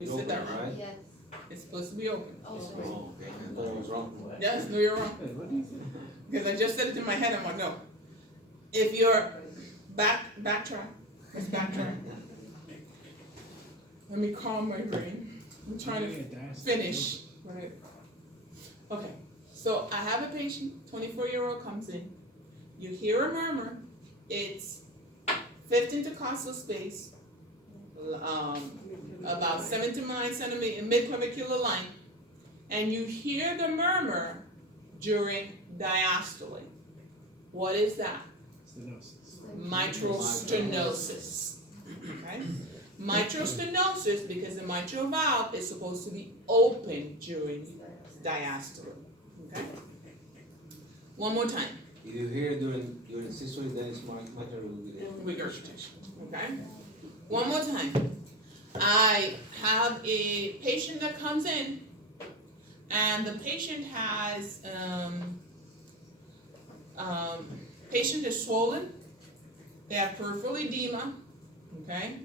You said that right? Yes. It's supposed to be open. Oh, Oh, okay, I thought I was wrong. Yes, no, you're wrong. Because I just said it in my head, I'm like, no. If you're backtrack, let's backtrack. Let me calm my brain. I'm trying to finish. Right. Okay, so I have a patient, 24-year-old comes in. You hear a murmur. It's 5th intercostal space, about 7 to 9 centimeter mid-clavicular line, and you hear the murmur during diastole. What is that? Mitral stenosis. Okay? Mitral stenosis, because the mitral valve is supposed to be open during diastole. Okay? One more time. If you hear during systole, then it's mitral Regurgitation. Okay? One more time. I have a patient that comes in, and the patient has patient is swollen. They have peripheral edema. Okay?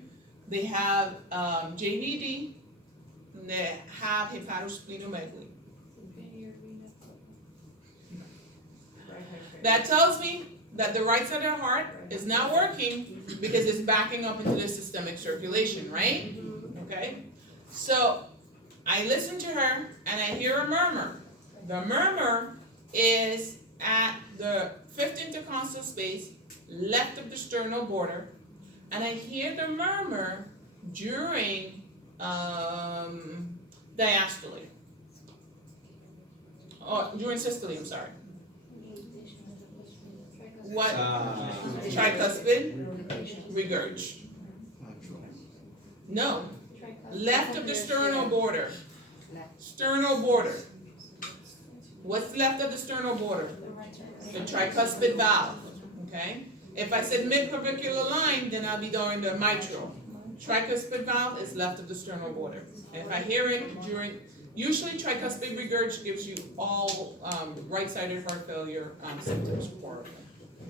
They have JVD. And they have hepatosplenomegaly. That tells me that the right side of their heart is not working because it's backing up into the systemic circulation, right? Okay? So I listen to her and I hear a murmur. The murmur is at the 5th intercostal space, left of the sternal border, and I hear the murmur during diastole. Oh, during systole, I'm sorry. What? Tricuspid? Regurg. No. Left of the sternal border. Sternal border. What's left of the sternal border? The tricuspid valve. Okay? If I said mid-clavicular line, then I'll be doing the mitral. Tricuspid valve is left of the sternal border. And if I hear it during, usually tricuspid regurg gives you all right-sided heart failure symptoms for.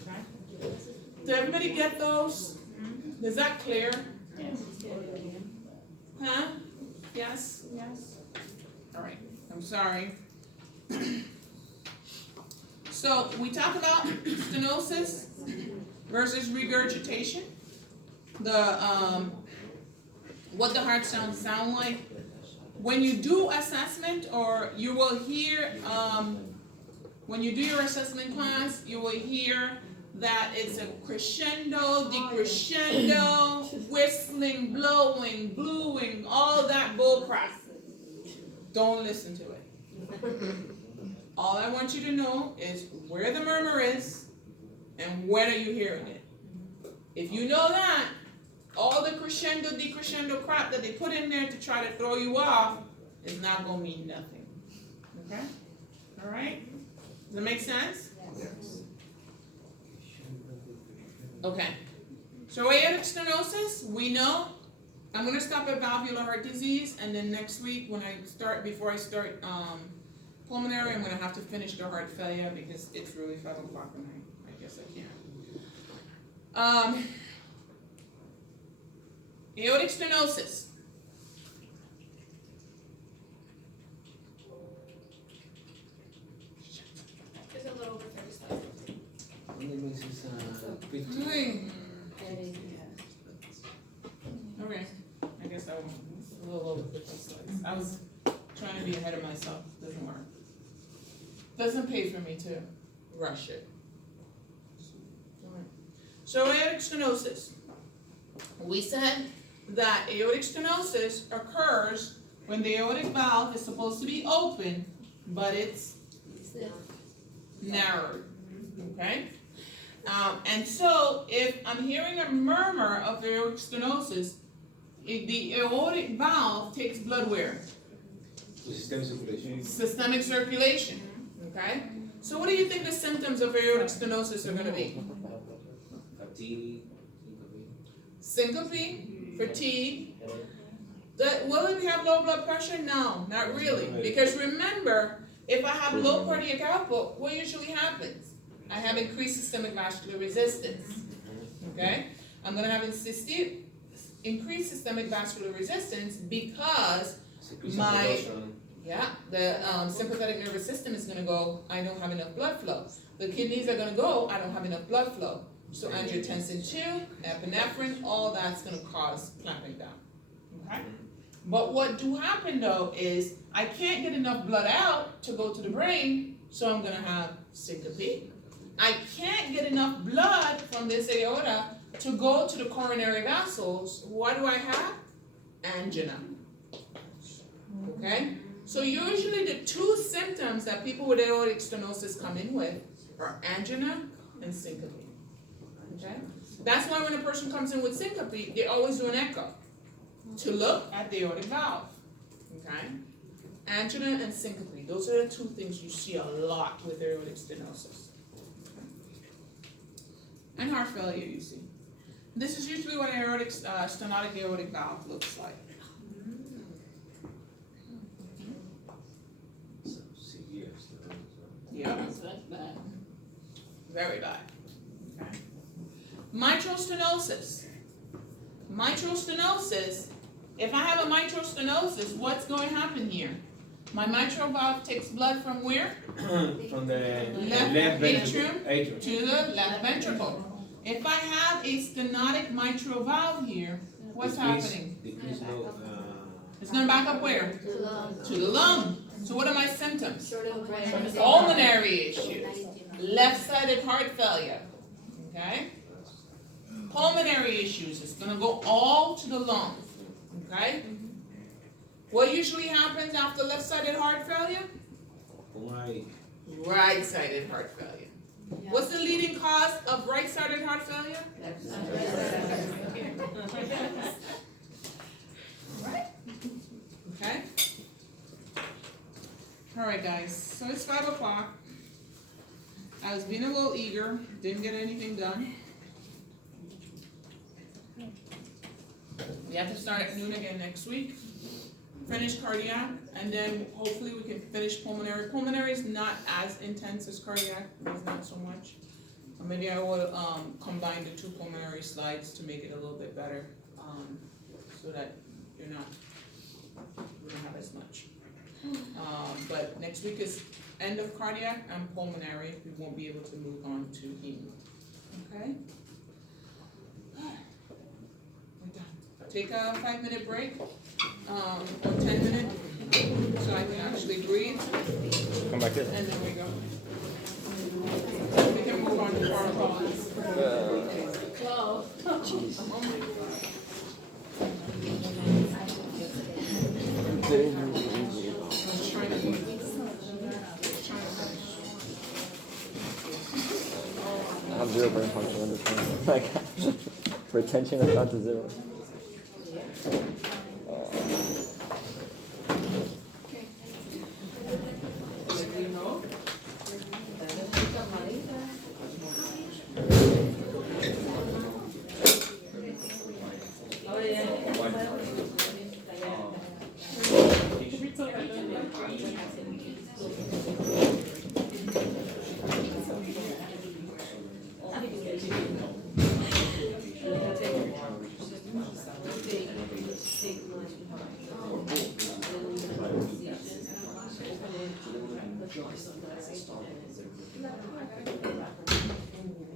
Okay? Did everybody get those? Is that clear? Huh? Yes? Yes? All right. I'm sorry. So we talk about stenosis versus regurgitation. The what the heart sounds sound like. When you do assessment, or you will hear when you do your assessment class, you will hear that it's a crescendo, decrescendo, whistling, blowing, bluing, all that bull crap. Don't listen to it. All I want you to know is where the murmur is and when are you hearing it. If you know that, all the crescendo, decrescendo crap that they put in there to try to throw you off is not going to mean nothing. Okay? All right? Does that make sense? Yes. Okay. So aortic stenosis, we know. I'm going to stop at valvular heart disease, and then next week before I start pulmonary, I'm going to have to finish the heart failure because it's really 5 o'clock and I guess I can't. Aortic stenosis. It's a little over 30 slides. Only makes it 50. Okay. I guess I won't. It's a little over 50 slides. I was trying to be ahead of myself. Doesn't work. Doesn't pay for me to rush it. So aortic stenosis. We said that aortic stenosis occurs when the aortic valve is supposed to be open, but it's narrowed. Okay? And so if I'm hearing a murmur of aortic stenosis, the aortic valve takes blood where? Systemic circulation. Systemic circulation. Okay? So what do you think the symptoms of aortic stenosis are going to be? Fatigue. Syncope, fatigue. Will we have low blood pressure? No, not really. Because remember, if I have low cardiac output, what usually happens? I have increased systemic vascular resistance. Okay? I'm going to have increased systemic vascular resistance because Secretion My- aldosterone. the sympathetic nervous system is gonna go, I don't have enough blood flow. The kidneys are gonna go, I don't have enough blood flow. So angiotensin 2, epinephrine, all that's gonna cause clamping down, okay? But what do happen though is, I can't get enough blood out to go to the brain, so I'm gonna have syncope. I can't get enough blood from this aorta to go to the coronary vessels. What do I have? Angina. Okay? So usually the two symptoms that people with aortic stenosis come in with are angina and syncope. Okay? That's why when a person comes in with syncope, they always do an echo to look at the aortic valve. Okay? Angina and syncope, those are the two things you see a lot with aortic stenosis. And heart failure, you see. This is usually what aortic, stenotic aortic valve looks like. So severe stenosis. Yeah. That's bad. Very bad. Okay. Mitral stenosis. Mitral stenosis, if I have a mitral stenosis, what's going to happen here? My mitral valve takes blood from where? From the Left left atrium ventricle. To the left ventricle. If I have a stenotic mitral valve here, what's happening? Decrease low, It's going to back up where? The lung. To the lung. So what are my symptoms? Sort of Pulmonary issues. Left-sided heart failure. Okay? Pulmonary issues. It's going to go all to the lungs. Okay? What usually happens after left-sided heart failure? pulmonary. Right-sided heart failure. What's the leading cause of right-sided heart failure? Okay? Alright guys, so it's 5 o'clock. I was being a little eager, didn't get anything done. We have to start at noon again next week. Finish cardiac, and then hopefully we can finish pulmonary. Pulmonary is not as intense as cardiac, it's not so much. Maybe I will combine the two pulmonary slides to make it a little bit better, so that you don't have as much. But next week is end of cardiac and pulmonary. We won't be able to move on to heme. Okay? We're done. Take a 5-minute break, or 10-minute, so I can actually breathe, Come back here. and then we go. We can move on to our calls. Whoa. Oh my God. I'm trying to be. I have 0 brain function in this one. Like, retention is down to 0.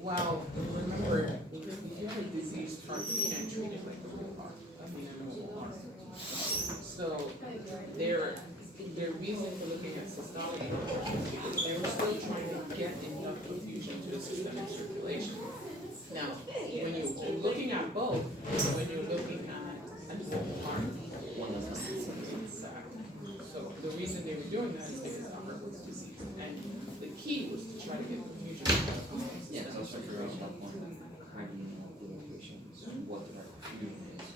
Well, remember, because we have a diseased heart, we can't treat it like a whole heart. I mean, a normal heart. So, their reason for looking at systolic is they were still trying to get enough infusion to the systemic circulation. Now, when you're looking at both, when you're looking at the whole heart, so the reason they were doing that is because the heart was diseased. And the key was to try to get infusion. Yeah, that's also for what the perfusion is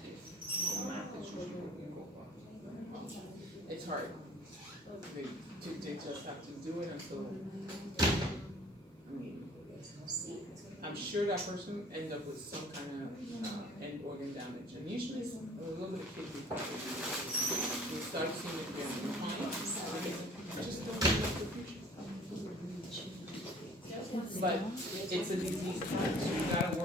if the map is It's hard. They just have to do it until, I mean, I'm sure that person ended up with some kind of end organ damage. And usually it's a little bit of kidney damage. You start seeing it again in your home. Just don't have perfusion. But it's a disease time, so you gotta